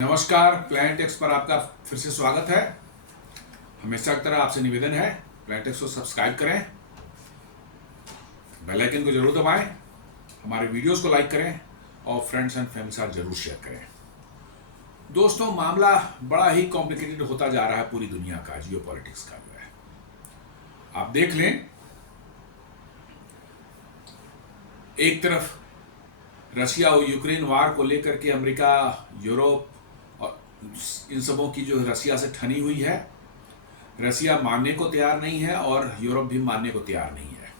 नमस्कार, planet x पर आपका फिर से स्वागत है। हमेशा की तरह आपसे निवेदन है, प्लैनेट एक्स को सब्सक्राइब करें, बेल आइकन को जरूर दबाएं, हमारे वीडियोस को लाइक करें और फ्रेंड्स एंड फैमिली के साथ जरूर शेयर करें। दोस्तों, मामला बड़ा ही कॉम्प्लिकेटेड होता जा रहा है पूरी दुनिया का, जियो पॉलिटिक्स का जो है। आप देख लें, एक तरफ रशिया और यूक्रेन वार को लेकर के अमेरिका, यूरोप और इन सबों की जो रशिया से ठनी हुई है, रशिया मानने को तैयार नहीं है और यूरोप भी मानने को तैयार नहीं है।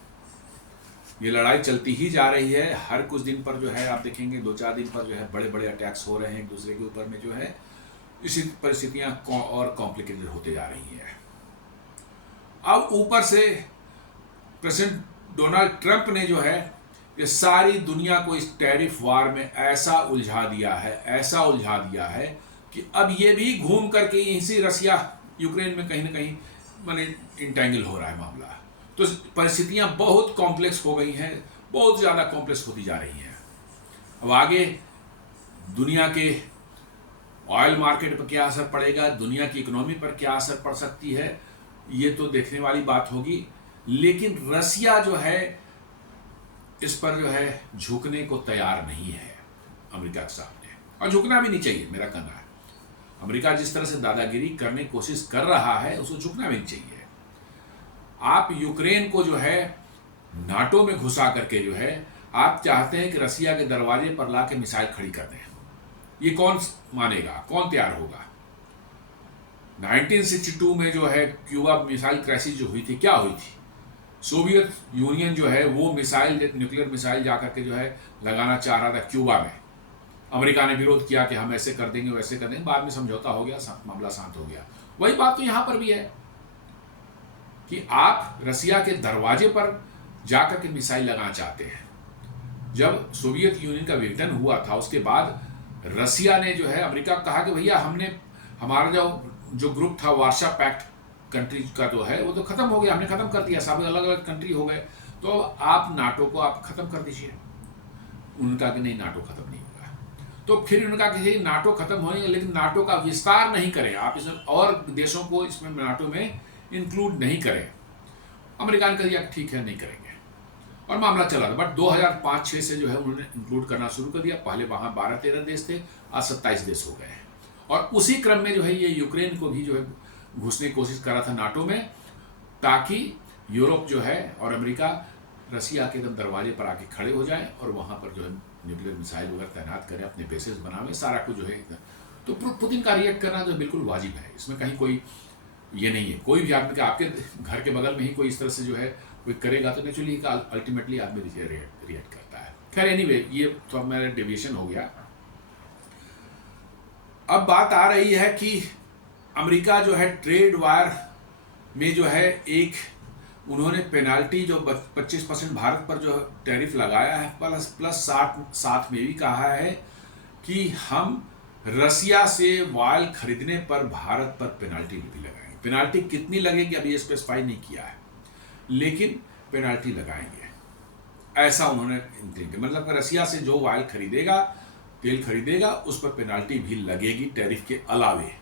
ये लड़ाई चलती ही जा रही है। हर कुछ दिन पर जो है आप देखेंगे 2-4 दिन पर जो है बड़े बड़े अटैक्स हो रहे हैं एक दूसरे के ऊपर में, जो है इसी परिस्थितियां और कॉम्प्लिकेटेड होते जा रही हैं। अब ऊपर से प्रेसिडेंट डोनाल्ड ट्रंप ने जो है ये सारी दुनिया को इस टैरिफ वार में ऐसा उलझा दिया है कि अब ये भी घूम करके इसी रशिया यूक्रेन में कहीं ना कहीं माने इंटेंगल हो रहा है मामला। तो परिस्थितियां बहुत कॉम्प्लेक्स हो गई हैं, बहुत ज़्यादा कॉम्प्लेक्स होती जा रही हैं। अब आगे दुनिया के ऑयल मार्केट पर क्या असर पड़ेगा, दुनिया की इकोनॉमी पर क्या असर पड़ सकती है, ये तो देखने वाली बात होगी। लेकिन रशिया जो है इस पर जो है झुकने को तैयार नहीं है अमेरिका के सामने, और झुकना भी नहीं चाहिए। मेरा कहना है अमेरिका जिस तरह से दादागिरी करने की कोशिश कर रहा है उसको झुकना भी नहीं चाहिए। आप यूक्रेन को जो है नाटो में घुसा करके जो है आप चाहते हैं कि रशिया के दरवाजे पर ला के मिसाइल खड़ी कर दें। ये कौन मानेगा, कौन तैयार होगा? 1962 में जो है क्यूबा मिसाइल क्राइसिस जो हुई थी, क्या हुई थी? सोवियत यूनियन जो है वो मिसाइल, न्यूक्लियर मिसाइल जाकर के जो है लगाना चाह रहा था क्यूबा में। अमेरिका ने विरोध किया कि हम ऐसे कर देंगे वैसे कर देंगे, बाद में समझौता हो गया, मामला शांत हो गया। वही बात तो यहां पर भी है कि आप रशिया के दरवाजे पर जाकर के मिसाइल लगाना चाहते हैं। जब सोवियत यूनियन का विघटन हुआ था उसके बाद रशिया ने जो है अमेरिका को कहा कि भैया हमने हमारा जो ग्रुप था वार्शा पैक्ट कंट्री का जो है वो तो खत्म हो गया, हमने खत्म कर दिया, सब अलग अलग कंट्री हो गए, तो अब आप नाटो को आप खत्म कर दीजिए। उनका कि नहीं, नाटो खत्म नहीं होगा। तो फिर उनका कि नाटो खत्म होने, लेकिन नाटो का विस्तार नहीं करें आप, इसमें और देशों को इसमें नाटो में इंक्लूड नहीं करें। अमेरिका ने कह दिया ठीक है, नहीं करेंगे, और मामला चला था। बट 2005-6 से जो है उन्होंने इंक्लूड करना शुरू कर दिया। पहले वहां 12-13 देश थे, आज 27 देश हो गए हैं। और उसी क्रम में जो है ये यूक्रेन को भी जो है घुसने की कोशिश कर रहा था नाटो में, ताकि यूरोप जो है और अमेरिका रशिया के एकदम दरवाजे पर आके खड़े हो जाए और वहां पर जो है न्यूक्लियर मिसाइल वगैरह तैनात करें, अपने बेसेस बनावे, सारा कुछ जो है। तो पुतिन का रिएक्ट करना जो बिल्कुल वाजिब है, इसमें कहीं कोई ये नहीं है। कोई भी आदमी के आपके घर के बगल में ही कोई इस तरह से जो है कोई करेगा तो नेचुरली अल्टीमेटली आदमी रिएक्ट करता है। खैर एनीवे, ये तो मेरा डेविएशन हो गया। अब बात आ रही है कि अमेरिका जो है ट्रेड वार में जो है एक उन्होंने पेनाल्टी जो 25% भारत पर जो टैरिफ लगाया है, प्लस साथ में भी कहा है कि हम रशिया से ऑयल खरीदने पर भारत पर पेनाल्टी भी लगाएंगे। पेनाल्टी कितनी लगेगी अभी ये स्पेसिफाई नहीं किया है, लेकिन पेनाल्टी लगाएंगे, ऐसा उन्होंने मतलब रशिया से जो ऑयल खरीदेगा, तेल खरीदेगा, उस पर पेनाल्टी भी लगेगी टैरिफ के अलावे,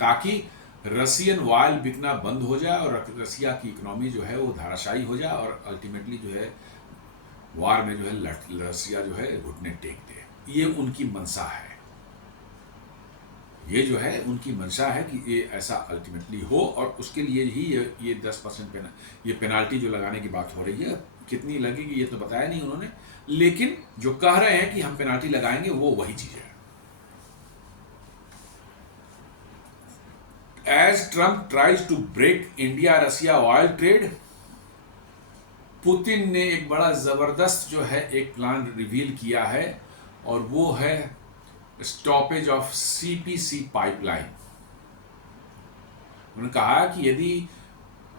ताकि रशियन ऑयल बिकना बंद हो जाए और रशिया की इकोनॉमी जो है वो धाराशायी हो जाए और अल्टीमेटली जो है वार में जो है रशिया जो है घुटने टेक दे। ये उनकी मंशा है, ये जो है उनकी मंशा है कि ये ऐसा अल्टीमेटली हो, और उसके लिए ही ये 10% ये पेनाल्टी जो लगाने की बात हो रही है। कितनी लगेगी ये तो बताया नहीं उन्होंने, लेकिन जो कह रहे हैं कि हम पेनाल्टी लगाएंगे वो वही चीज है। As Trump tries to break India-Russia oil trade, Putin ने एक बड़ा जबरदस्त जो है एक प्लान रिवील किया है, और वो है स्टॉपेज ऑफ सीपीसी पाइपलाइन। उन्होंने कहा कि यदि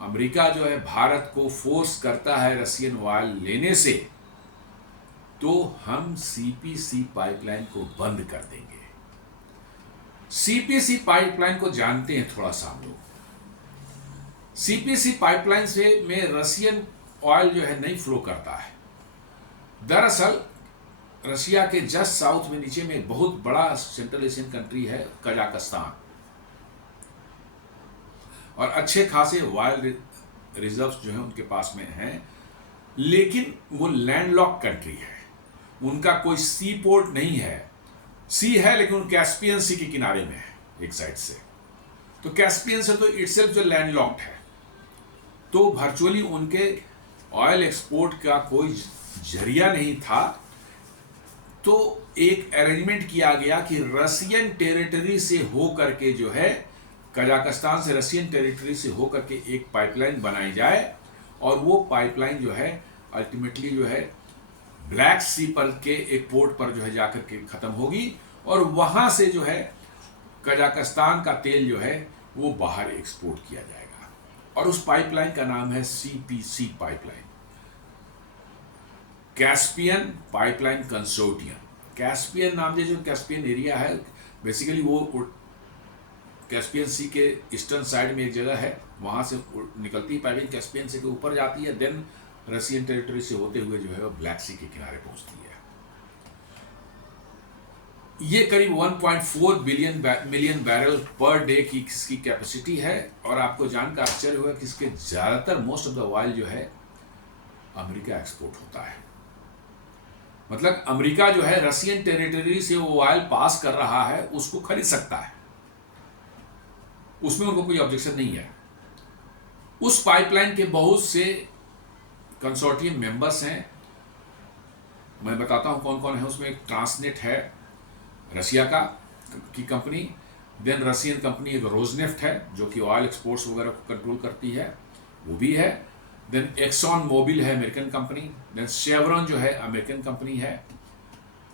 अमेरिका जो है भारत को फोर्स करता है रशियन ऑयल लेने से, तो हम सीपीसी पाइपलाइन को बंद कर देंगे। सीपीसी पाइपलाइन को जानते हैं थोड़ा सा हम लोग। सीपीसी पाइपलाइन से में रशियन ऑयल जो है नहीं फ्लो करता है। दरअसल रशिया के जस्ट साउथ में नीचे में एक बहुत बड़ा सेंट्रल एशियन कंट्री है कजाकिस्तान, और अच्छे खासे वाइल्ड रिजर्व्स जो है उनके पास में हैं, लेकिन वो लैंडलॉक कंट्री है, उनका कोई सी पोर्ट नहीं है। सी है लेकिन कैस्पियन सी के किनारे में है एक साइड से, तो कैस्पियन से तो इटसेल्फ जो लैंडलॉक्ड है, तो वर्चुअली उनके ऑयल एक्सपोर्ट का कोई जरिया नहीं था। तो एक अरेंजमेंट किया गया कि रशियन टेरिटरी से हो करके जो है, कजाकिस्तान से रशियन टेरिटरी से हो करके एक पाइपलाइन बनाई जाए, और वो पाइपलाइन जो है अल्टीमेटली जो है ब्लैक सी पर के एक पोर्ट पर जो है जाकर के खत्म होगी, और वहां से जो है कजाकिस्तान का तेल जो है वो बाहर एक्सपोर्ट किया जाएगा। और उस पाइपलाइन का नाम है CPC pipeline, Caspian pipeline consortium. Caspian नाम जो कैस्पियन एरिया है, बेसिकली वो कैस्पियन सी के ईस्टर्न साइड में एक जगह है, वहां से निकलती है पाइपलाइन, कैस्पियन सी के ऊपर जाती है, देन रशियन टेरिटरी से होते हुए जो है वो ब्लैक सी के किनारे पहुंचती है। ये करीब 1.4 मिलियन बैरल पर डे की इसकी कैपेसिटी है। और आपको जानकर आश्चर्य होगा कि इसके ज्यादातर मोस्ट ऑफ द ऑयल जो है अमेरिका एक्सपोर्ट होता है। मतलब अमेरिका जो है रशियन टेरिटरी से वो ऑयल पास कर रहा है, उसको खरीद सकता है, उसमें उनको कोई ऑब्जेक्शन नहीं है। उस पाइपलाइन के बहुत से कंसोर्टियम मेंबर्स हैं, मैं बताता हूं कौन कौन है उसमें। एक ट्रांसनेट है रशिया की कंपनी, देन रशियन कंपनी एक रोजनेफ्ट है जो कि ऑयल एक्सपोर्ट्स वगैरह को कंट्रोल करती है, वो भी है। देन एक्सॉन मोबिल है अमेरिकन कंपनी, देन शेवरॉन जो है अमेरिकन कंपनी है,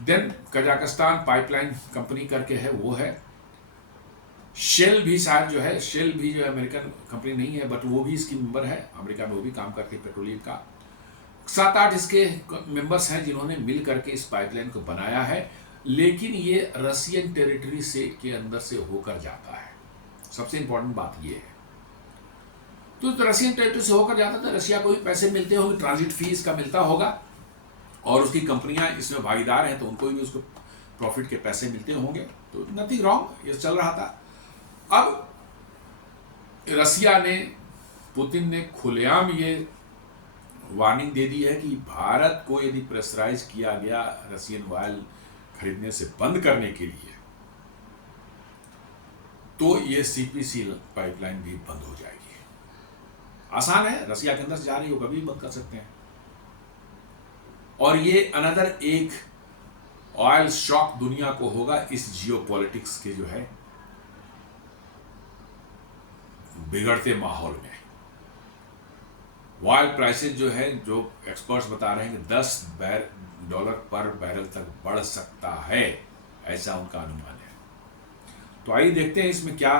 देन कजाकिस्तान पाइपलाइन कंपनी करके है वो है, शेल भी शायद जो है, शेल भी जो है अमेरिकन कंपनी नहीं है बट वो भी इसकी मेंबर है, अमेरिका में वो भी काम करती है पेट्रोलियम का। 7-8 इसके मेंबर्स हैं जिन्होंने मिल करके इस पाइपलाइन को बनाया है, लेकिन ये रशियन टेरिटरी से के अंदर से होकर जाता है। सबसे इंपॉर्टेंट बात ये है। तो रशियन टेरिटरी से होकर जाता था, रशिया को भी पैसे मिलते होंगे, ट्रांजिट फी इसका मिलता होगा, और उसकी कंपनियां इसमें भागीदार हैं तो उनको भी उसको प्रॉफिट के पैसे मिलते होंगे, तो नथिंग रॉन्ग, ये चल रहा था। अब रशिया ने, पुतिन ने खुलेआम ये वार्निंग दे दी है कि भारत को यदि प्रेशराइज किया गया रशियन ऑयल खरीदने से बंद करने के लिए, तो ये CPC पाइपलाइन भी बंद हो जाएगी। आसान है, रशिया के अंदर से जा रही हो, कभी भी बंद कर सकते हैं। और ये अनदर एक ऑयल शॉक दुनिया को होगा इस जियोपॉलिटिक्स के जो है बिगड़ते माहौल में। ऑयल प्राइसेस जो है, जो एक्सपर्ट्स बता रहे हैं कि $10 पर बैरल तक बढ़ सकता है, ऐसा उनका अनुमान है। तो आइए देखते हैं इसमें क्या,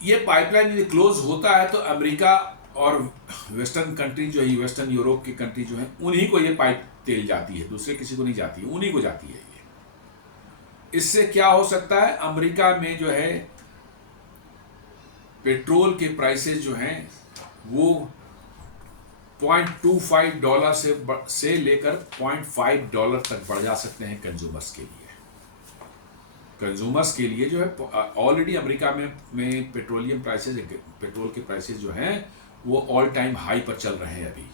ये पाइपलाइन यदि क्लोज होता है तो अमेरिका और वेस्टर्न कंट्री जो है, वेस्टर्न यूरोप की कंट्री जो है, उन्हीं को ये पाइप तेल जाती है, दूसरे किसी को नहीं जाती है, उन्हीं को जाती है ये। इससे क्या हो सकता है, अमेरिका में जो है पेट्रोल के प्राइसेस जो हैं वो $0.25 से लेकर $0.5 तक बढ़ जा सकते हैं कंज्यूमर्स के लिए। कंज्यूमर्स के लिए जो है ऑलरेडी अमेरिका में पेट्रोलियम प्राइसेस, पेट्रोल के प्राइसेस जो हैं वो ऑल टाइम हाई पर चल रहे हैं अभी,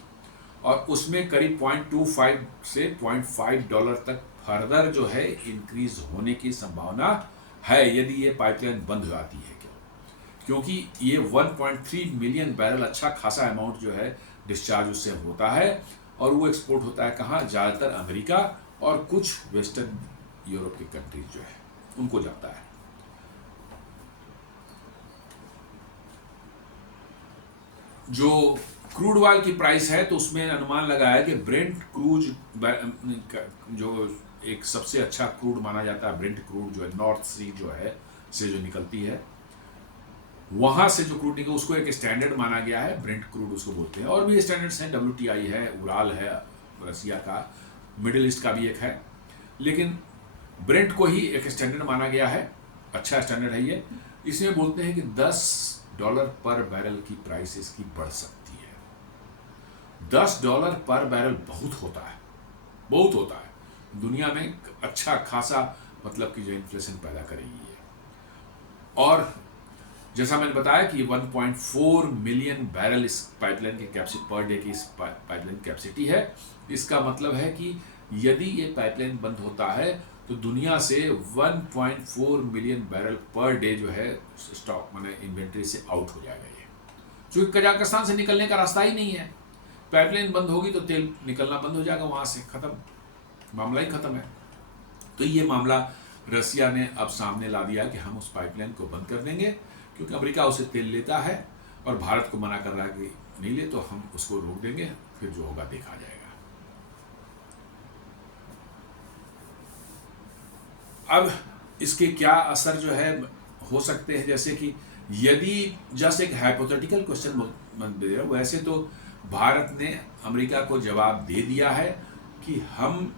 और उसमें करीब 0.25 से $0.5 तक फर्दर जो है इंक्रीज होने की संभावना है यदि ये पाइपलाइन बंद हो जाती है। क्योंकि ये 1.3 मिलियन बैरल अच्छा खासा अमाउंट जो है डिस्चार्ज उससे होता है, और वो एक्सपोर्ट होता है कहाँ, ज़्यादातर अमेरिका और कुछ वेस्टर्न यूरोप के कंट्रीज जो है उनको जाता है। जो क्रूड ऑयल की प्राइस है तो उसमें अनुमान लगाया कि ब्रेंट क्रूज जो एक सबसे अच्छा क्रूड माना जाता है, ब्रेंट क्रूड जो है नॉर्थ सी जो है से जो निकलती है, वहां से जो क्रूड निकल उसको एक स्टैंडर्ड माना गया है, ब्रेंट क्रूड उसको बोलते हैं। और भी स्टैंडर्ड्स हैं, WTI है, उराल है रसिया का, मिडिल ईस्ट का भी एक है, लेकिन ब्रेंट को ही एक स्टैंडर्ड माना गया है, अच्छा स्टैंडर्ड है ये। इसमें बोलते हैं कि $10 पर बैरल की प्राइस इसकी बढ़ सकती है। $10 पर बैरल बहुत होता है, बहुत होता है। दुनिया में अच्छा खासा मतलब कि जो इन्फ्लेशन पैदा करेगी ये। और जैसा मैंने बताया कि 1.4 मिलियन बैरल इस पाइपलाइन की कैपेसिटी पर डे की इस पाइपलाइन कैपेसिटी है। इसका मतलब है कि यदि ये पाइपलाइन बंद होता है तो दुनिया से 1.4 मिलियन बैरल पर डे जो है स्टॉक माने इन्वेंट्री से आउट हो जाएगा ये, क्योंकि कजाकिस्तान से निकलने का रास्ता ही नहीं है। पाइपलाइन बंद होगी तो तेल निकलना बंद हो जाएगा वहाँ से, खत्म, मामला ही खत्म है। तो ये मामला रसिया ने अब सामने ला दिया कि हम उस पाइपलाइन को बंद कर देंगे, क्योंकि अमेरिका उसे तेल लेता है और भारत को मना कर रहा है कि नहीं ले, तो हम उसको रोक देंगे, फिर जो होगा देखा जाएगा। अब इसके क्या असर जो है हो सकते हैं, जैसे कि यदि जस्ट एक हाइपोथेटिकल क्वेश्चन, वैसे तो भारत ने अमेरिका को जवाब दे दिया है कि हम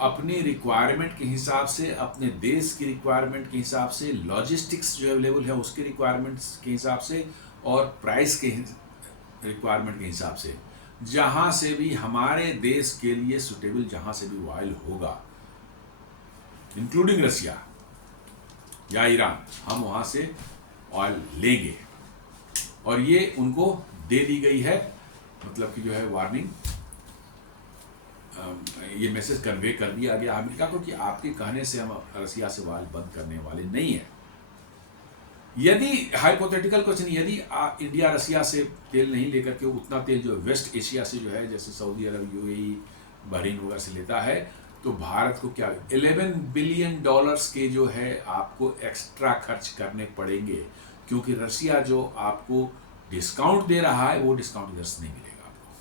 अपनी रिक्वायरमेंट के हिसाब से, अपने देश की रिक्वायरमेंट के हिसाब से, लॉजिस्टिक्स जो अवेलेबल है उसके रिक्वायरमेंट्स के हिसाब से और प्राइस के रिक्वायरमेंट के हिसाब से, जहाँ से भी हमारे देश के लिए सुटेबल जहाँ से भी ऑयल होगा, इंक्लूडिंग रसिया या ईरान, हम वहाँ से ऑयल लेंगे। और ये उनको दे दी गई है, मतलब कि जो है वार्निंग, ये मैसेज कन्वे कर दिया गया अमेरिका को कि आपके कहने से हम रसिया से ऑयल बंद करने वाले नहीं है। यदि हाइपोथेटिकल क्वेश्चन, यदि इंडिया रसिया से तेल नहीं लेकर के उतना तेल जो वेस्ट एशिया से जो है, जैसे सऊदी अरब, यूएई, बहरीन वगैरह से लेता है, तो भारत को क्या $11 बिलियन के जो है आपको एक्स्ट्रा खर्च करने पड़ेंगे, क्योंकि रसिया जो आपको डिस्काउंट दे रहा है वो डिस्काउंट इधर से नहीं मिलेगा आपको।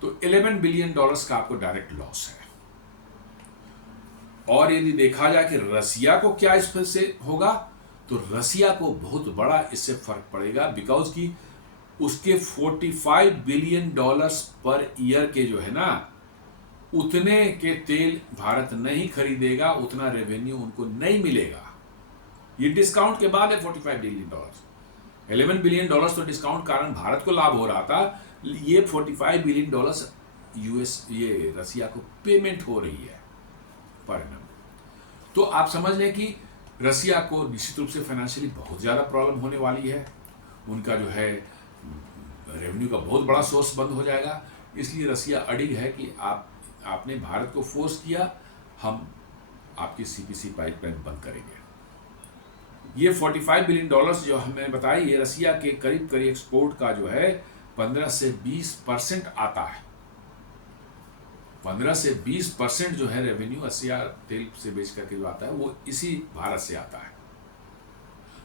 तो $11 बिलियन का आपको डायरेक्ट लॉस है। और यदि देखा जाए कि रसिया को क्या इस पर से होगा, तो रसिया को बहुत बड़ा इससे फर्क पड़ेगा, बिकॉज कि उसके $45 बिलियन पर ईयर के जो है ना, उतने के तेल भारत नहीं खरीदेगा, उतना रेवेन्यू उनको नहीं मिलेगा। ये डिस्काउंट के बाद है $45 बिलियन। $11 बिलियन तो डिस्काउंट कारण भारत को लाभ हो रहा था, ये $45 बिलियन यूएस, ये रसिया को पेमेंट हो रही है पर एनम। तो आप समझ लें कि रसिया को निश्चित रूप से फाइनेंशियली बहुत ज़्यादा प्रॉब्लम होने वाली है। उनका जो है रेवेन्यू का बहुत बड़ा सोर्स बंद हो जाएगा। इसलिए रसिया अडिग है कि आपने भारत को फोर्स किया, हम आपकी सीपीसी पाइपलाइन बंद करेंगे। ये $45 बिलियन जो हमें बताया, ये रसिया के करीब करीब एक्सपोर्ट का जो है 15 से 20% आता है। 15 से 20% जो है रेवेन्यू रसिया तेल से बेच करके जो आता है वो इसी भारत से आता है।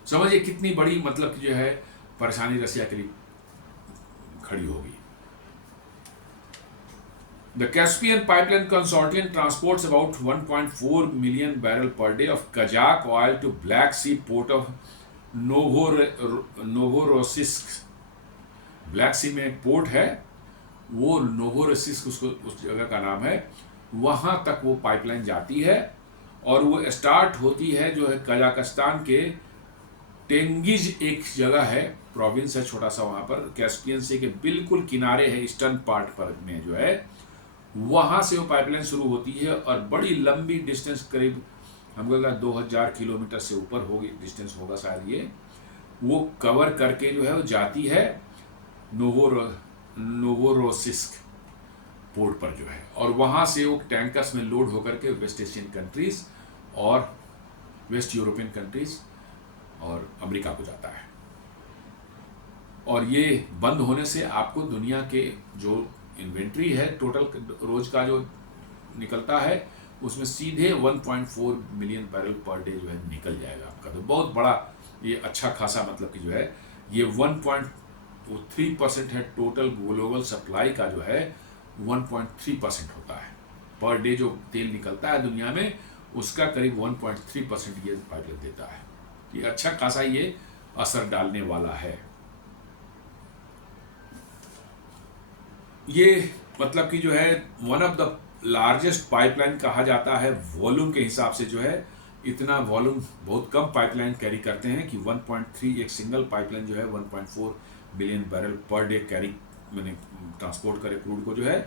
समझिए कितनी बड़ी मतलब कि जो है परेशानी रसिया के लिए खड़ी होगी। The Caspian Pipeline Consortium transports about 1.4 million barrel per day of Kazakh oil to Black Sea port of Novorossiysk। Black sea में एक पोर्ट है, वो नोवोरोसिस्क उसको उस जगह का नाम है, वहाँ तक वो पाइपलाइन जाती है और वो स्टार्ट होती है जो है कजाकिस्तान के टेंगिज एक जगह है, प्रोविंस है छोटा सा, वहाँ पर कैस्पियन सी के बिल्कुल किनारे है, ईस्टर्न पार्ट पर में जो है, वहाँ से वो पाइपलाइन शुरू होती है और बड़ी लंबी डिस्टेंस, करीब हमको लगा 2000 किलोमीटर से ऊपर होगी डिस्टेंस होगा शायद, ये वो कवर करके जो है वो जाती है नोवोरोसिस्क पोर्ट पर जो है, और वहाँ से वो टैंकर्स में लोड होकर के वेस्ट एशियन कंट्रीज और वेस्ट यूरोपियन कंट्रीज और अमेरिका को जाता है। और ये बंद होने से आपको दुनिया के जो इन्वेंट्री है टोटल रोज का जो निकलता है, उसमें सीधे 1.4 मिलियन बैरल पर डे जो है निकल जाएगा आपका। तो बहुत बड़ा ये अच्छा खासा मतलब कि जो है ये 1.3% है टोटल ग्लोबल सप्लाई का जो है 1.3% होता है पर डे जो तेल निकलता है दुनिया में, उसका करीब 1.3% ये पाइपलाइन देता है। ये अच्छा खासा ये असर डालने वाला है। ये मतलब कि जो है one of the largest pipeline कहा जाता है वॉल्यूम के हिसाब से, जो है इतना वॉल्यूम बहुत कम पाइपलाइन कैरी करते हैं कि 1.3 एक सिंगल पाइपलाइन जो है 1.4 billion barrel per day carry मैंने ट्रांसपोर्ट करे क्रूड को जो है।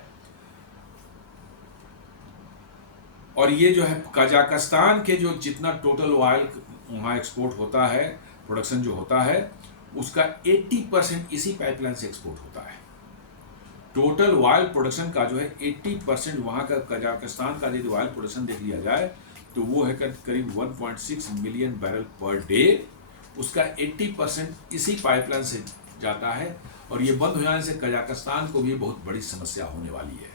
और ये जो है कजाकिस्तान के जो जितना टोटल ऑयल वहाँ एक्सपोर्ट होता है, प्रोडक्शन जो होता है उसका 80% इसी पाइपलाइन से एक्सपोर्ट होता है। टोटल ऑयल प्रोडक्शन का जो है 80% वहाँ का कजाकिस्तान का यदि ऑयल प्रोडक्शन देख लिया जाए तो वो है करीब 1.6 मिलियन बैरल पर डे। उसका 80% इसी पाइपलाइन से जाता है और ये बंद हो जाने से कजाकिस्तान को भी बहुत बड़ी समस्या होने वाली है,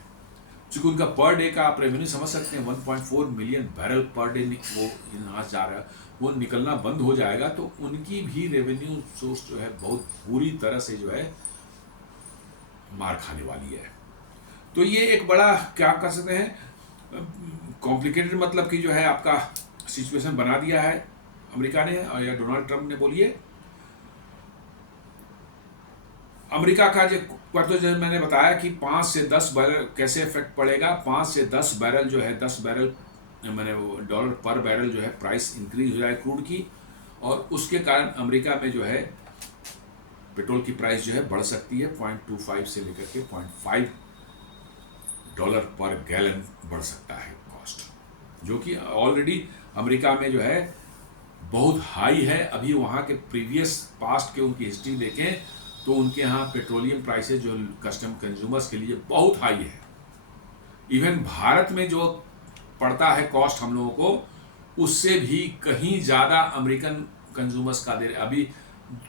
क्योंकि उनका पर डे का आप रेवेन्यू समझ सकते हैं 1.4 मिलियन बैरल पर डे वो यहाँ जा रहा है, वो निकलना बंद हो जाएगा तो उनकी भी रेवेन्यू सोर्स जो है बहुत बुरी तरह से जो है मार खाने वाली है। तो ये एक बड़ा क्या कर सकते हैं कॉम्प्लिकेटेड मतलब कि जो है आपका सिचुएशन बना दिया है अमेरिका ने या डोनाल्ड ट्रंप ने बोलिए। अमेरिका का जो मैंने बताया कि 5 से 10 बैरल कैसे इफेक्ट पड़ेगा। 5 से 10 बैरल जो है 10 बैरल मैंने डॉलर पर बैरल जो है प्राइस इंक्रीज हो जाए क्रूड की, और उसके कारण अमेरिका में जो है पेट्रोल की प्राइस जो है बढ़ सकती है 0.25 से लेकर के 0.5 डॉलर पर गैलन बढ़ सकता है कॉस्ट, जो कि ऑलरेडी अमेरिका में जो है बहुत हाई है। अभी वहाँ के प्रीवियस पास्ट के उनकी हिस्ट्री देखें तो उनके यहाँ पेट्रोलियम प्राइसेस जो कस्टम कंज्यूमर्स के लिए बहुत हाई है। इवन भारत में जो पड़ता है कॉस्ट हम लोगों को उससे भी कहीं ज़्यादा अमेरिकन कंज्यूमर्स का दे रहे। अभी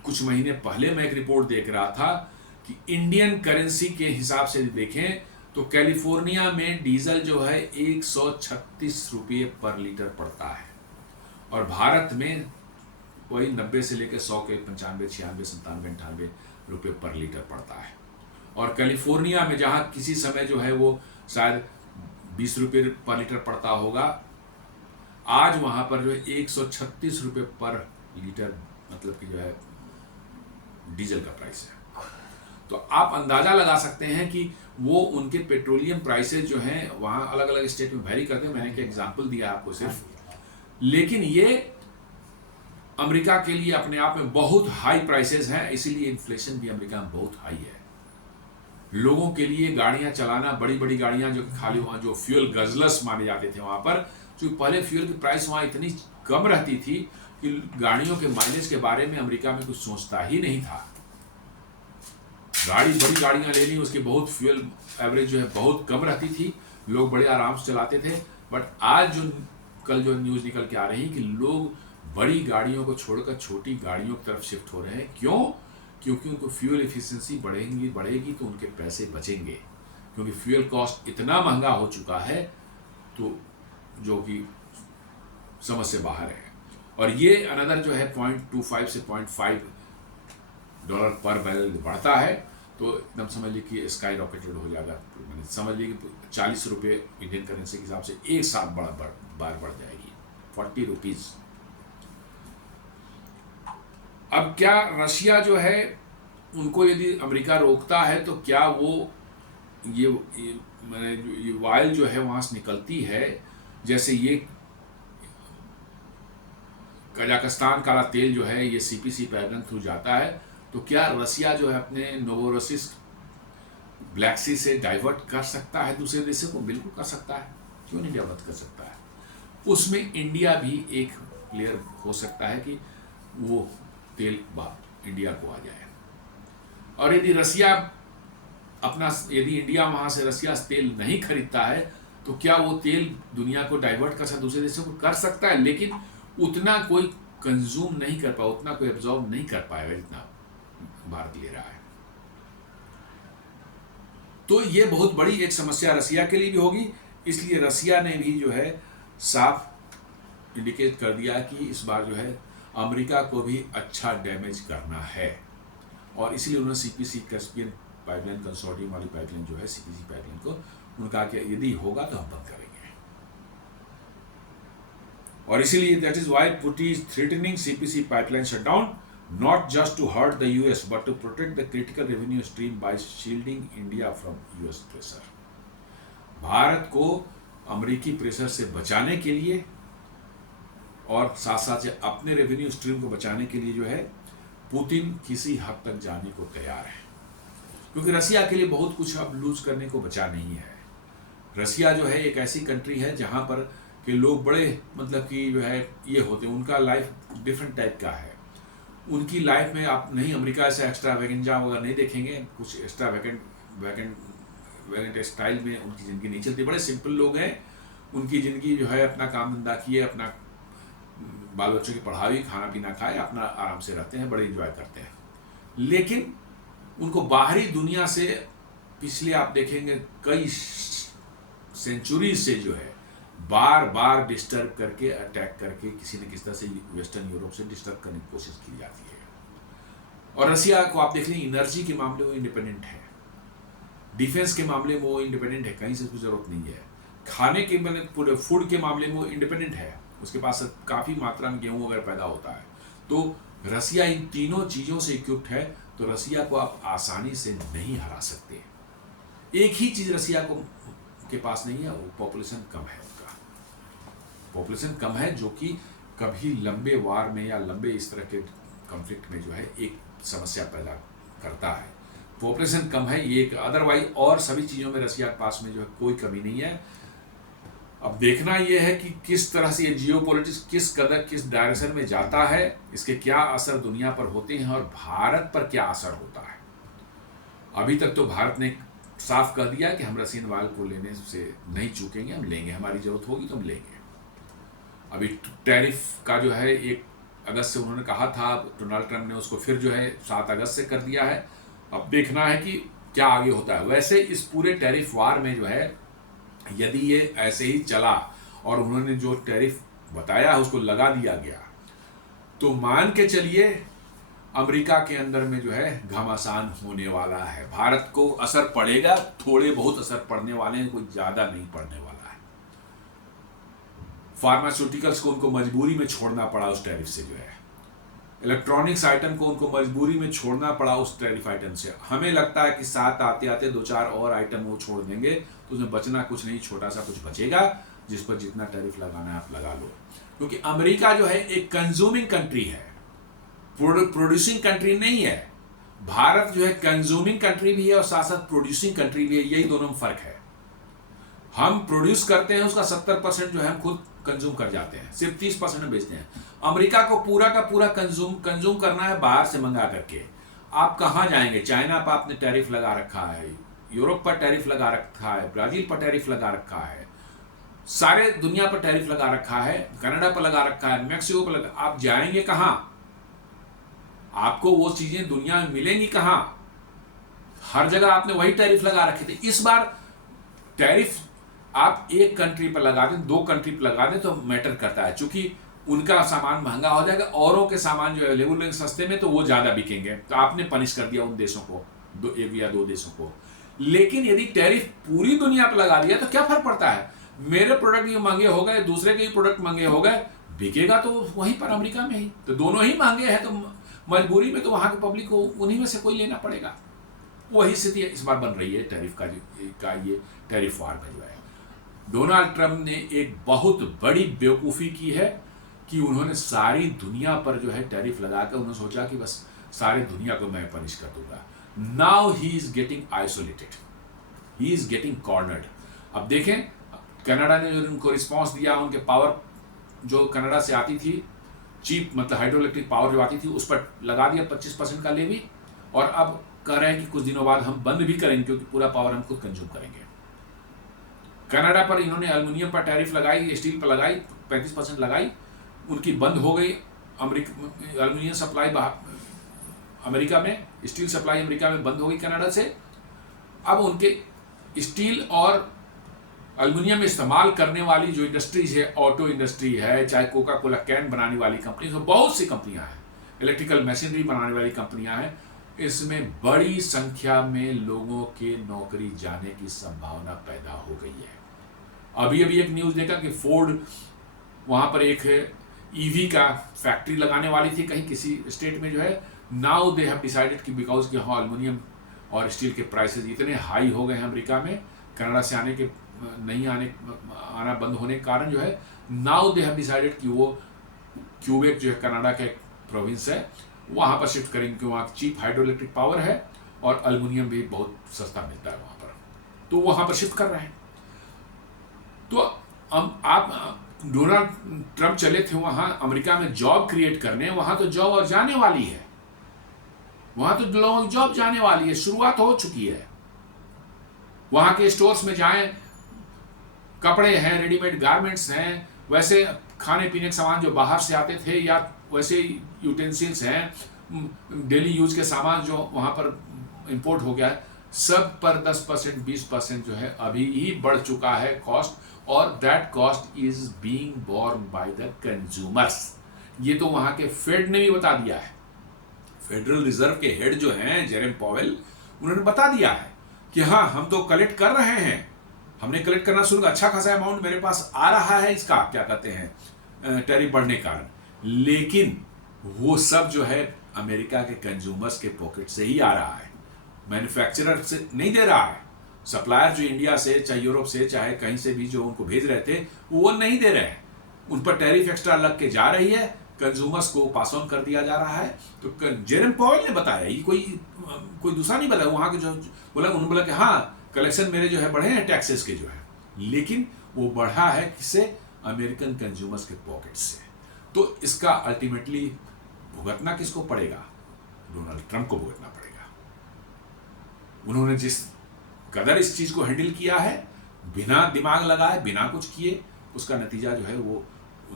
कुछ महीने पहले मैं एक रिपोर्ट देख रहा था कि इंडियन करेंसी के हिसाब से देखें तो कैलिफोर्निया में डीजल जो है 136 रुपये पर लीटर पड़ता है और भारत में वही 90 से लेकर 100 के 95, 96, 97, 98 रुपये पर लीटर पड़ता है। और कैलिफोर्निया में जहाँ किसी समय जो है वो शायद 20 रुपये पर लीटर पड़ता होगा, आज वहाँ पर जो है 136 रुपये पर लीटर मतलब कि जो है डीजल का प्राइस है। तो आप अंदाज़ा लगा सकते हैं कि वो उनके पेट्रोलियम प्राइसेस जो हैं वहाँ अलग अलग स्टेट में वैरी करते हैं। मैंने एक एग्जांपल दिया आपको सिर्फ, लेकिन ये अमेरिका के लिए अपने आप में बहुत हाई प्राइसेस हैं, इसीलिए इन्फ्लेशन भी अमेरिका में बहुत हाई है। लोगों के लिए गाड़ियां चलाना, बड़ी बड़ी गाड़ियां जो खाली वहाँ जो फ्यूल गजलस माने जाते थे वहाँ पर, क्योंकि पहले फ्यूल की प्राइस वहाँ इतनी कम रहती थी कि गाड़ियों के माइलेज के बारे में अमेरिका में कुछ सोचता ही नहीं था। बड़ी गाड़ियां लेनी, उसकी बहुत फ्यूल एवरेज जो है बहुत कम रहती थी, लोग बड़े आराम से चलाते थे। बट आज जो कल जो न्यूज़ निकल के आ रही कि लोग बड़ी गाड़ियों को छोड़कर छोटी गाड़ियों की तरफ शिफ्ट हो रहे हैं। क्यों? क्योंकि उनको फ्यूल एफिशिएंसी बढ़ेगी तो उनके पैसे बचेंगे, क्योंकि फ्यूल कॉस्ट इतना महंगा हो चुका है तो जो कि समझ से बाहर है। और ये अनदर जो है 0.25 से 0.5 डॉलर पर बैरल बढ़ता है तो एकदम समझ लीजिए कि स्काई रॉकेटेड हो जाएगा। मैंने समझ लीजिए कि 40 रुपये इंडियन करेंसी के हिसाब से एक साथ बार बढ़ जाएगी 40 रुपीज़। अब क्या रशिया जो है उनको यदि अमेरिका रोकता है तो क्या वो ये ऑयल जो है वहाँ से निकलती है, जैसे ये कजाकिस्तान काला तेल जो है ये सीपीसी पाइपलाइन थ्रू जाता है, तो क्या रशिया जो है अपने नोवोरोसिस्क ब्लैक सी से डाइवर्ट कर सकता है दूसरे देशों को? बिल्कुल कर सकता है, क्यों नहीं डाइवर्ट कर सकता है। उसमें इंडिया भी एक प्लेयर हो सकता है कि वो तेल इंडिया को आ जाए। और यदि इंडिया वहाँ से रशिया से तेल नहीं खरीदता है तो क्या वो तेल दुनिया को डाइवर्ट कर सकता, दूसरे देशों को कर सकता है, लेकिन उतना कोई कंज्यूम नहीं कर पाएगा, उतना कोई एब्जॉर्ब नहीं कर पाएगा जितना भारत ले रहा है। तो ये बहुत बड़ी एक समस्या रशिया के लिए भी होगी। इसलिए रशिया ने भी जो है साफ इंडिकेट कर दिया कि इस बार जो है अमेरिका को भी अच्छा डैमेज करना है, और इसलिए उन्होंने सीपीसी कैस्पियन पाइपलाइन कंसोर्टियम वाली पाइपलाइन जो है सीपीसी पाइपलाइन को उनका कि यदि होगा तो हम बंद करेंगे। और इसीलिए that is why Putin is threatening CPC pipeline shutdown, not just to hurt the US but to protect the critical revenue stream by shielding India from US pressure. Bharat को अमेरिकी प्रेशर से बचाने के लिए और साथ साथ से अपने रेवेन्यू स्ट्रीम को बचाने के लिए जो है पुतिन किसी हद तक जाने को तैयार है। क्योंकि रसिया के लिए बहुत कुछ अब लूज करने को बचा नहीं है। रसिया जो है एक ऐसी कंट्री है जहाँ पर के लोग बड़े मतलब कि जो है ये होते हैं, उनका लाइफ डिफरेंट टाइप का है। उनकी लाइफ में आप नहीं अमेरिका से एक्स्ट्रा वैगेंजा वगैरह नहीं देखेंगे, कुछ एक्स्ट्रा वैकेंट स्टाइल में उनकी ज़िंदगी नहीं चलती। बड़े सिंपल लोग हैं, उनकी ज़िंदगी जो है अपना काम धंधा किए, अपना बाल बच्चों की पढ़ाई, खाना पीना खाए, अपना आराम से रहते हैं, बड़े इंजॉय करते हैं। लेकिन उनको बाहरी दुनिया से पिछले आप देखेंगे कई सेंचुरी से जो है बार बार डिस्टर्ब करके, अटैक करके किसी न किसी तरह से वेस्टर्न यूरोप से डिस्टर्ब करने की कोशिश की जाती है। और रसिया को आप देख लें, एनर्जी के मामले में इंडिपेंडेंट है, डिफेंस के मामले में वो इंडिपेंडेंट है, कहीं से कुछ जरूरत नहीं है। खाने के पूरे फूड के मामले में वो इंडिपेंडेंट है, उसके पास काफ़ी मात्रा में गेहूँ वगैरह पैदा होता है। तो रसिया इन तीनों चीज़ों से इक्विप्ड है, तो रसिया को आप आसानी से नहीं हरा सकते। एक ही चीज़ रसिया को के पास नहीं है, वो पॉपुलेशन कम है। उनका पॉपुलेशन कम है, जो कि कभी लंबे वार में या लंबे इस तरह के कॉन्फ्लिक्ट में जो है एक समस्या पैदा करता है। पॉपुलेशन कम है ये, अदरवाइज और सभी चीज़ों में रसिया के पास में जो है कोई कमी नहीं है। अब देखना यह है कि किस तरह से ये जियोपॉलिटिक्स किस डायरेक्शन में जाता है, इसके क्या असर दुनिया पर होते हैं और भारत पर क्या असर होता है। अभी तक तो भारत ने साफ कह दिया कि हम रसियन ऑयल को लेने से नहीं चूकेंगे, हम लेंगे, हमारी जरूरत होगी तो हम लेंगे। अभी टैरिफ का जो है 1 अगस्त से उन्होंने कहा था, डोनाल्ड ट्रंप ने उसको फिर जो है 7 अगस्त से कर दिया है। अब देखना है कि क्या आगे होता है। वैसे इस पूरे टैरिफ वार में जो है यदि ये ऐसे ही चला और उन्होंने जो टैरिफ बताया है उसको लगा दिया गया, तो मान के चलिए अमेरिका के अंदर में जो है घमासान होने वाला है। भारत को असर पड़ेगा, थोड़े बहुत असर पड़ने वाले हैं, कोई ज़्यादा नहीं पड़ने वाला है। फार्मास्यूटिकल्स को उनको मजबूरी में छोड़ना पड़ा उस टैरिफ से, जो है इलेक्ट्रॉनिक्स आइटम को उनको मजबूरी में छोड़ना पड़ा उस टैरिफ आइटम से। हमें लगता है कि साथ आते आते 2-4 और आइटम वो छोड़ देंगे तो उसमें बचना कुछ नहीं, छोटा सा कुछ बचेगा, जिस पर जितना टैरिफ लगाना है आप लगा लो। क्योंकि अमेरिका जो है एक कंज्यूमिंग कंट्री है, प्रोड्यूसिंग कंट्री नहीं है। भारत जो है कंज्यूमिंग कंट्री भी है और साथ साथ प्रोड्यूसिंग कंट्री भी है, यही दोनों में फर्क है। हम प्रोड्यूस करते हैं, उसका 70% जो है हम खुद कंज्यूम कर जाते हैं, सिर्फ 30% में बेचते हैं। अमेरिका को पूरा का पूरा कंज्यूम करना है बाहर से मंगा करके। आप कहाँ जाएंगे? चाइना पर आपने टैरिफ लगा रखा है, यूरोप पर टैरिफ लगा रखा है, ब्राजील पर टैरिफ लगा रखा है, सारे दुनिया पर टैरिफ लगा रखा है, कनाडा पर लगा रखा है, मैक्सिको पर लगा। आप जाएंगे कहाँ? आपको वो चीजें दुनिया में मिलेंगी कहाँ? हर जगह आपने वही टैरिफ लगा रखे थे। इस बार टैरिफ आप एक कंट्री पर लगा दें, 2 कंट्री पर लगा दें तो मैटर करता है, क्योंकि उनका सामान महंगा हो जाएगा, औरों के सामान जो अवेलेबल है सस्ते में, तो वो ज़्यादा बिकेंगे। तो आपने पनिश कर दिया उन देशों को, 1 या 2 देशों को। लेकिन यदि टैरिफ पूरी दुनिया पर लगा दिया तो क्या फर्क पड़ता है? मेरे प्रोडक्ट ये महंगे हो गए, दूसरे के प्रोडक्ट महंगे हो गए, बिकेगा तो वहीं पर अमेरिका में ही। तो दोनों ही महंगे हैं, तो मजबूरी में तो वहाँ की पब्लिक को उन्हीं में से कोई लेना पड़ेगा। वही स्थिति इस बार बन रही है टैरिफ का ये टैरिफ वार का जो है। डोनाल्ड ट्रंप ने एक बहुत बड़ी बेवकूफ़ी की है कि उन्होंने सारी दुनिया पर जो है टैरिफ लगाकर उन्होंने सोचा कि बस सारी दुनिया को मैं पनिश कर दूंगा। Now he is getting isolated, he is getting cornered. अब देखें कनाडा ने जो उनको रिस्पॉन्स दिया, उनके पावर जो कनाडा से आती थी, चीप मतलब हाइड्रो इलेक्ट्रिक पावर जो आती थी, उस पर लगा दिया 25% का लेवी, और अब कह रहे हैं कि कुछ दिनों बाद हम बंद भी करेंगे क्योंकि पूरा पावर हम खुद कंज्यूम करेंगे। कनाडा पर इन्होंने एल्युमिनियम पर टैरिफ लगाई, स्टील पर लगाई, 35% लगाई, उनकी बंद हो गई। एल्युमिनियम सप्लाई अमेरिका में, स्टील सप्लाई अमेरिका में बंद हो गई कनाडा से। अब उनके स्टील और एल्युमिनियम इस्तेमाल करने वाली जो इंडस्ट्रीज है, ऑटो इंडस्ट्री है, चाहे कोका कोला कैन बनाने वाली कंपनी, तो बहुत सी कंपनियां हैं, इलेक्ट्रिकल मशीनरी बनाने वाली कंपनियां हैं, इसमें बड़ी संख्या में लोगों के नौकरी जाने की संभावना पैदा हो गई है। अभी एक न्यूज़ देखा कि फोर्ड वहाँ पर एक ईवी का फैक्ट्री लगाने वाली थी कहीं किसी स्टेट में, जो है नाउ दे हैव डिसाइडेड कि बिकॉज कि हाँ एल्युमिनियम और स्टील के प्राइसेस इतने हाई हो गए हैं अमेरिका में, कनाडा से आना बंद होने के कारण जो है, नाउ दे हैव डिसाइडेड कि वो क्यूबेक जो है कनाडा का एक प्रोविंस है, वहाँ पर शिफ्ट करेंगे, क्योंकि वहाँ चीप हाइड्रो इलेक्ट्रिक पावर है और एल्युमिनियम भी बहुत सस्ता मिलता है वहाँ पर, तो वहाँ पर शिफ्ट कर रहे हैं। तो आप डोनाल्ड ट्रंप चले थे वहाँ अमेरिका में जॉब क्रिएट करने, वहाँ तो जॉब और जाने वाली है, वहाँ तो लोगों की जॉब जाने वाली है, शुरुआत हो चुकी है। वहाँ के स्टोर्स में जाएं, कपड़े हैं, रेडीमेड गारमेंट्स हैं, वैसे खाने पीने के सामान जो बाहर से आते थे या वैसे यूटेंसिल्स हैं, डेली यूज के सामान जो वहाँ पर इंपोर्ट हो गया है, सब पर 10% 20% जो है अभी ही बढ़ चुका है कॉस्ट, और that cost is being borne by the consumers. ये तो वहाँ के फेड ने भी बता दिया है, फेडरल रिजर्व के हेड जो हैं जेरेम पॉवेल, उन्होंने बता दिया है कि हाँ हम तो कलेक्ट कर रहे हैं, हमने कलेक्ट करना शुरू, अच्छा खासा अमाउंट मेरे पास आ रहा है इसका, क्या कहते हैं, टैरिफ बढ़ने के कारण, लेकिन वो सब जो है अमेरिका के कंज्यूमर्स के पॉकेट से ही आ रहा है, मैन्युफैक्चरर से नहीं दे रहा है। सप्लायर जो इंडिया से चाहे यूरोप से चाहे कहीं से भी जो उनको भेज रहे थे वो नहीं दे रहे हैं, उन पर टैरिफ एक्स्ट्रा लग के जा रही है, कंज्यूमर्स को पास ऑन कर दिया जा रहा है। तो जेरेम पॉवेल ने बताया, ये कोई दूसरा नहीं बताया, वहाँ के जो बोला, उन्होंने बोला कि हाँ कलेक्शन मेरे जो है बढ़े हैं टैक्सेस के जो है, लेकिन वो बढ़ा है किससे, अमेरिकन कंज्यूमर्स के पॉकेट से। तो इसका अल्टीमेटली भुगतना किसको पड़ेगा, डोनाल्ड ट्रंप को भुगतना पड़ेगा। उन्होंने जिस कदर इस चीज को हैंडल किया है, बिना दिमाग लगाए, बिना कुछ किए, उसका नतीजा जो है वो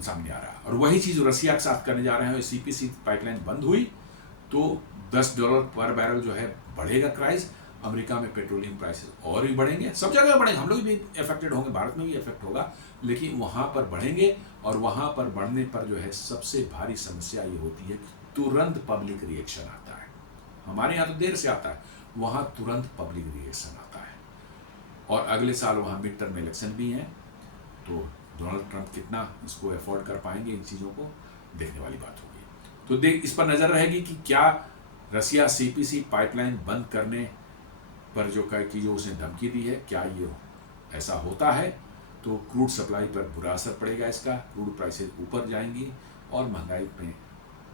सामने आ रहा है। और वही चीज रसिया के साथ करने जा रहे हैं। सीपीसी पाइपलाइन बंद हुई तो $10 पर बैरल जो है बढ़ेगा प्राइस, अमेरिका में पेट्रोलियम प्राइसेस और भी बढ़ेंगे, सब जगह बढ़ेंगे, हम लोग भी इफेक्टेड होंगे, भारत में भी इफेक्ट होगा, लेकिन वहाँ पर बढ़ेंगे। और वहाँ पर बढ़ने पर जो है सबसे भारी समस्या ये होती है कि तुरंत पब्लिक रिएक्शन आता है। हमारे यहाँ तो देर से आता है, वहाँ तुरंत पब्लिक रिएक्शन आता है। और अगले साल वहाँ मिड टर्म इलेक्शन भी हैं, तो डोनाल्ड ट्रंप कितना इसको अफोर्ड कर पाएंगे, इन चीज़ों को देखने वाली बात होगी। तो इस पर नज़र रहेगी कि क्या रसिया सीपीसी पाइपलाइन बंद करने पर जो उसने धमकी दी है, क्या ये ऐसा होता है, तो क्रूड सप्लाई पर बुरा असर पड़ेगा इसका, क्रूड प्राइसेस ऊपर जाएंगी और महंगाई पे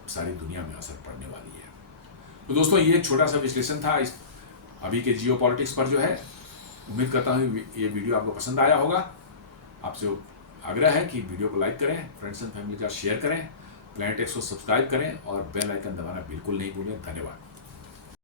सारी दुनिया में असर पड़ने वाली है। तो दोस्तों ये एक छोटा सा विश्लेषण था इस अभी के जियो पॉलिटिक्स पर जो है। उम्मीद करता हूँ ये वीडियो आपको पसंद आया होगा। आपसे आग्रह है कि वीडियो को लाइक करें, फ्रेंड्स एंड फैमिली का शेयर करें, प्लैनेट एक्स को सब्सक्राइब करें और बेल आइकन दबाना बिल्कुल नहीं भूलें। धन्यवाद।